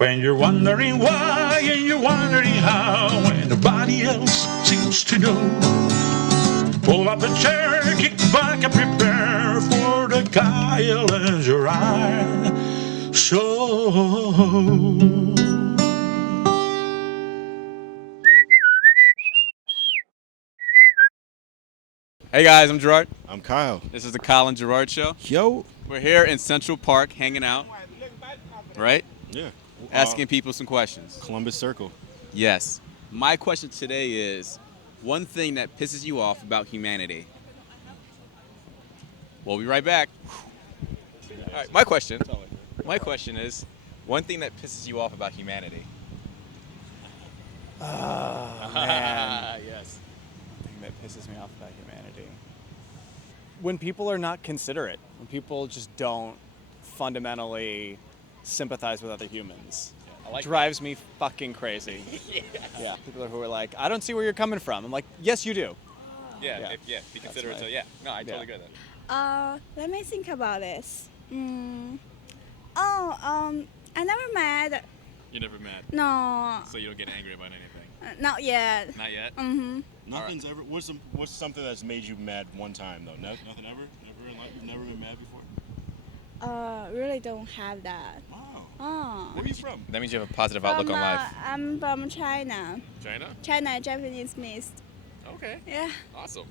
When you're wondering why and you're wondering how, and nobody else seems to know, pull up a chair, kick back and prepare for the Kyle and Gerard show. Hey guys, I'm Gerard. I'm Kyle. This is the Kyle and Gerard Show. Yo. We're here in Central Park hanging out, right? Yeah. Asking people some questions. Columbus Circle. Yes. My question today is one thing that pisses you off about humanity. We'll be right back. All right, my question is one thing that pisses you off about humanity. Man. Yes. Thing that pisses me off about humanity. When people are not considerate, when people just don't fundamentally sympathize with other humans. I like Drives me fucking crazy. Yeah. People who are like, I don't see where you're coming from. I'm like, yes, you do. that. Be considerate. right. So yeah, no, I totally agree with that. Let me think about this. I never mad. You're never mad, No, so you don't get angry about anything. not yet. Not yet. Nothing's ever. What's something that's made you mad one time though? Nothing ever. Never in life. You've never been mad before. Really don't have that. Wow. Oh. Where are you from? That means you have a positive outlook on life. I'm from China. China. Japanese mixed. Okay. Yeah. Awesome.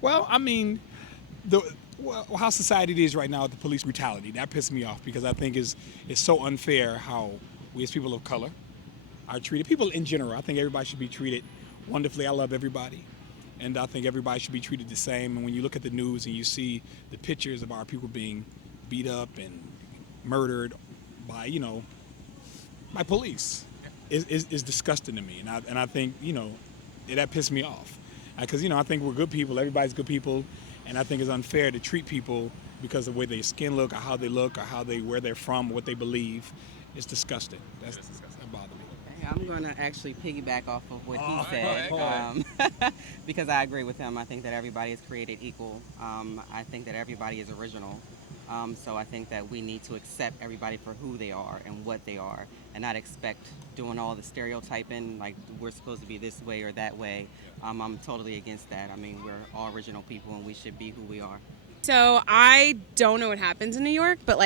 Well, I mean, how society is right now with the police brutality, that pisses me off because I think it's so unfair how we as people of color are treated. People in general, I think everybody should be treated wonderfully. I love everybody. And I think everybody should be treated the same. And when you look at the news and you see the pictures of our people being beat up and murdered by police, is disgusting to me. And I think, that pissed me off. Because, I think we're good people, everybody's good people, and I think it's unfair to treat people because of the way their skin look or how they look or where they're from, what they believe. It's disgusting. That bothers me. I'm going to actually piggyback off of what he said go ahead. because I agree with him. I think that everybody is created equal. I think that everybody is original. So I think that we need to accept everybody for who they are and what they are and not expect doing all the stereotyping like we're supposed to be this way or that way. I'm totally against that. I mean, we're all original people and we should be who we are. So I don't know what happens in New York, but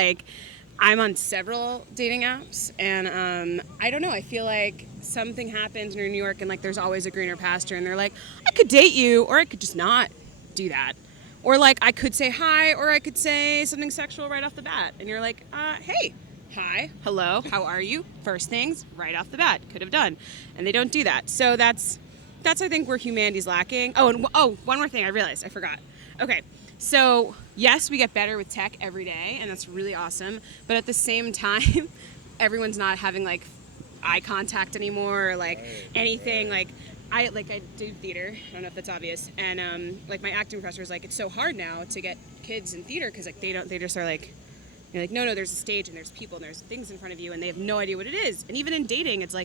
I'm on several dating apps, and I don't know. I feel like something happens in New York, and there's always a greener pasture, and they're like, I could date you, or I could just not do that, or I could say hi, or I could say something sexual right off the bat, and you're like, hey, hi, hello, how are you? First things right off the bat, could have done, and they don't do that. So that's I think where humanity's lacking. Oh, one more thing I realized, I forgot. Okay. So, yes, we get better with tech every day, and that's really awesome. But at the same time, everyone's not having, eye contact anymore or, anything. I do theater. I don't know if that's obvious. And, my acting professor is it's so hard now to get kids in theater because, they just are you're no, there's a stage and there's people and there's things in front of you and they have no idea what it is. And even in dating, it's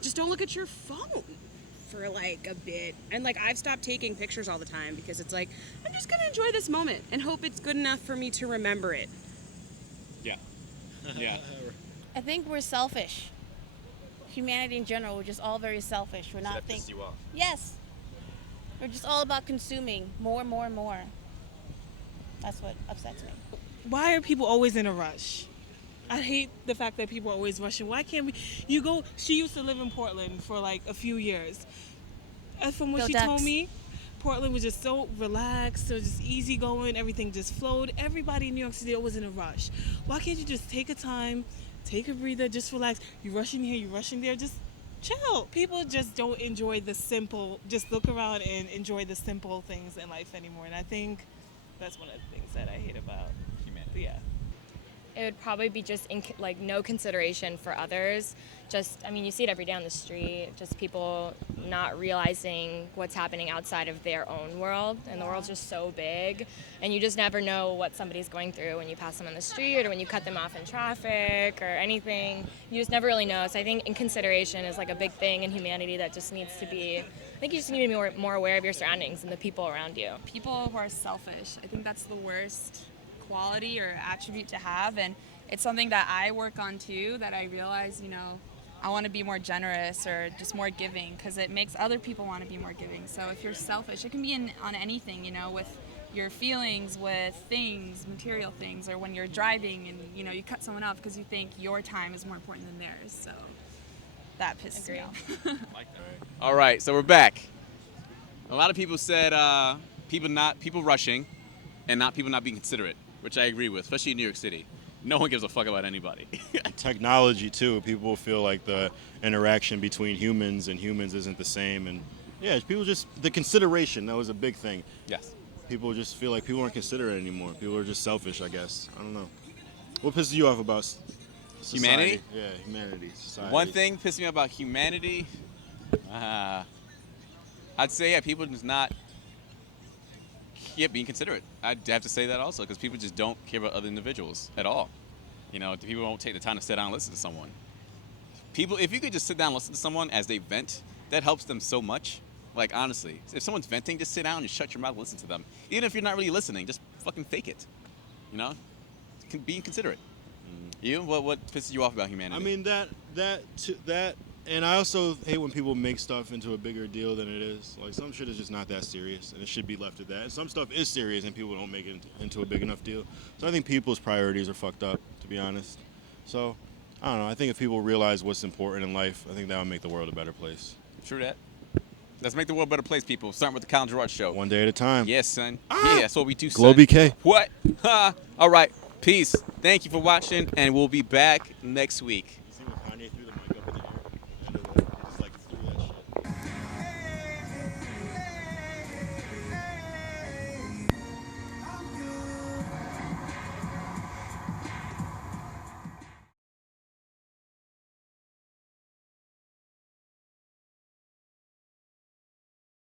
just don't look at your phone for a bit. And I've stopped taking pictures all the time because it's I'm just gonna enjoy this moment and hope it's good enough for me to remember it. Yeah. Yeah. I think we're selfish. Humanity in general, we're just all very selfish. We're not That pisses you off. Yes. We're just all about consuming more and more and more. That's what upsets me. Why are people always in a rush? I hate the fact that people are always rushing. Why can't we? She used to live in Portland for a few years. And from what Go she Ducks. told me, Portland was just so relaxed, so just easygoing, everything just flowed. Everybody in New York City was in a rush. Why can't you just take a time, take a breather, just relax? You rushing here, you rushing there, just chill. People just don't enjoy the simple, just look around and enjoy the simple things in life anymore. And I think that's one of the things that I hate about humanity. Yeah. It would probably be just no consideration for others. You see it every day on the street, just people not realizing what's happening outside of their own world. And the world's just so big. And you just never know what somebody's going through when you pass them on the street or when you cut them off in traffic or anything. You just never really know. So I think consideration is a big thing in humanity that just needs to be, I think you just need to be more aware of your surroundings and the people around you. People who are selfish, I think that's the worst quality or attribute to have, and it's something that I work on too, that I realize, I want to be more generous or just more giving because it makes other people want to be more giving. So if you're selfish, it can be on anything, with your feelings, with things, material things, or when you're driving and, you cut someone off because you think your time is more important than theirs. So that pisses me off. All right, so we're back. A lot of people said people rushing and people not being considerate, which I agree with, especially in New York City. No one gives a fuck about anybody. Technology too. People feel like the interaction between humans and humans isn't the same, and yeah, people just the consideration that was a big thing. Yes. People just feel like people aren't considerate anymore. People are just selfish, I guess. I don't know. What pisses you off about society? Humanity? Yeah, humanity, society. One thing pissed me off about humanity, I'd say people just not being considerate. I'd have to say that also because people just don't care about other individuals at all. People don't take the time to sit down and listen to someone. People, if you could just sit down and listen to someone as they vent, that helps them so much. Like, honestly, if someone's venting, just sit down and shut your mouth and listen to them. Even if you're not really listening, just fucking fake it. Being considerate. You? What pisses you off about humanity? I mean, that, and I also hate when people make stuff into a bigger deal than it is. Like, some shit is just not that serious, and it should be left at that. And some stuff is serious, and people don't make it into a big enough deal. So I think people's priorities are fucked up, to be honest. So, I don't know. I think if people realize what's important in life, I think that would make the world a better place. True that. Let's make the world a better place, people. Starting with the Colin Gerard Show. One day at a time. Yes, son. Yeah, that's what we do, son. Glow BK. What? All right. Peace. Thank you for watching, and we'll be back next week. You see what Kanye threw the mic?